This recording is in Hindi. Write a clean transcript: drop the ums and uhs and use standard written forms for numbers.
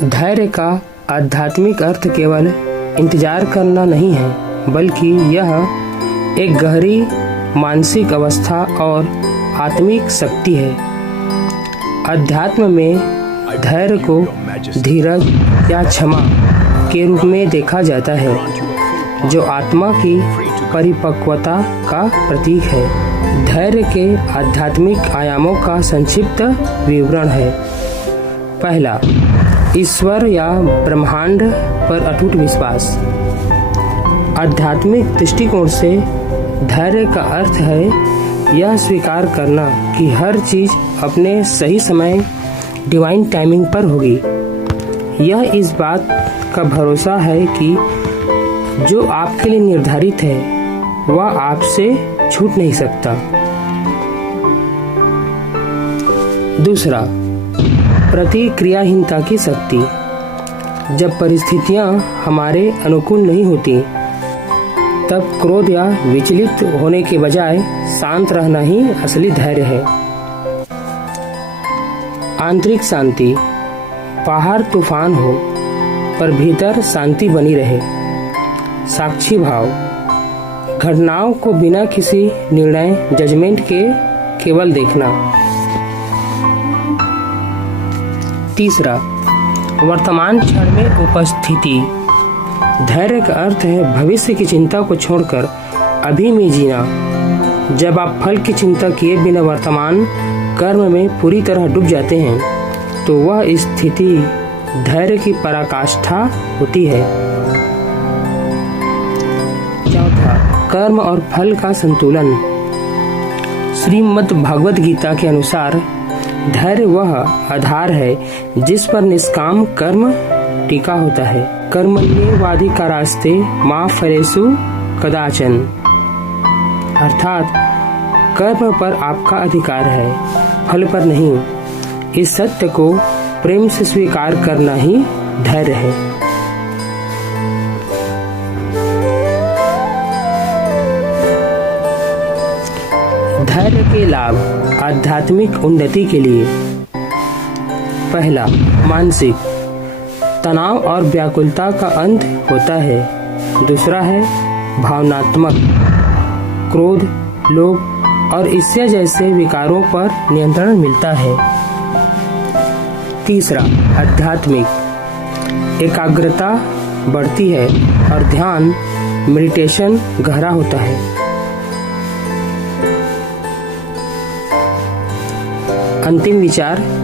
धैर्य का आध्यात्मिक अर्थ केवल इंतजार करना नहीं है, बल्कि यह एक गहरी मानसिक अवस्था और आत्मिक शक्ति है। अध्यात्म में धैर्य को धीरज या क्षमा के रूप में देखा जाता है, जो आत्मा की परिपक्वता का प्रतीक है। धैर्य के आध्यात्मिक आयामों का संक्षिप्त विवरण है। पहला, ईश्वर या ब्रह्मांड पर अटूट विश्वास। आध्यात्मिक दृष्टिकोण से धैर्य का अर्थ है यह स्वीकार करना कि हर चीज अपने सही समय डिवाइन टाइमिंग पर होगी। यह इस बात का भरोसा है कि जो आपके लिए निर्धारित है वह आपसे छूट नहीं सकता। दूसरा, प्रतिक्रियाहीनता की शक्ति। जब परिस्थितियां हमारे अनुकूल नहीं होती, तब क्रोध या विचलित होने के बजाय शांत रहना ही असली धैर्य है। आंतरिक शांति। बाहर तूफान हो पर भीतर शांति बनी रहे। साक्षी भाव। घटनाओं को बिना किसी निर्णय जजमेंट के केवल देखना। तीसरा, वर्तमान क्षण में उपस्थिति। धैर्य का अर्थ है भविष्य की चिंता को छोड़कर अभी में जीना। जब आप फल की चिंता किए बिना वर्तमान कर्म में पूरी तरह डूब जाते हैं, तो वह स्थिति धैर्य की पराकाष्ठा होती है। चौथा, कर्म और फल का संतुलन। श्रीमद् भगवद गीता के अनुसार धैर्य वह आधार है जिस पर निष्काम कर्म टिका होता है। कर्मण्येवाधिकारास्ते मा फलेषु कदाचन। अर्थात कर्म पर आपका अधिकार है, फल पर नहीं। इस सत्य को प्रेम से स्वीकार करना ही धैर्य है। धैर्य के लाभ आध्यात्मिक उन्नति के लिए। पहला, मानसिक तनाव और व्याकुलता का अंत होता है। दूसरा है भावनात्मक, क्रोध, लोभ और ईर्ष्या जैसे विकारों पर नियंत्रण मिलता है। तीसरा, आध्यात्मिक एकाग्रता बढ़ती है और ध्यान मेडिटेशन गहरा होता है। अंतिम विचार।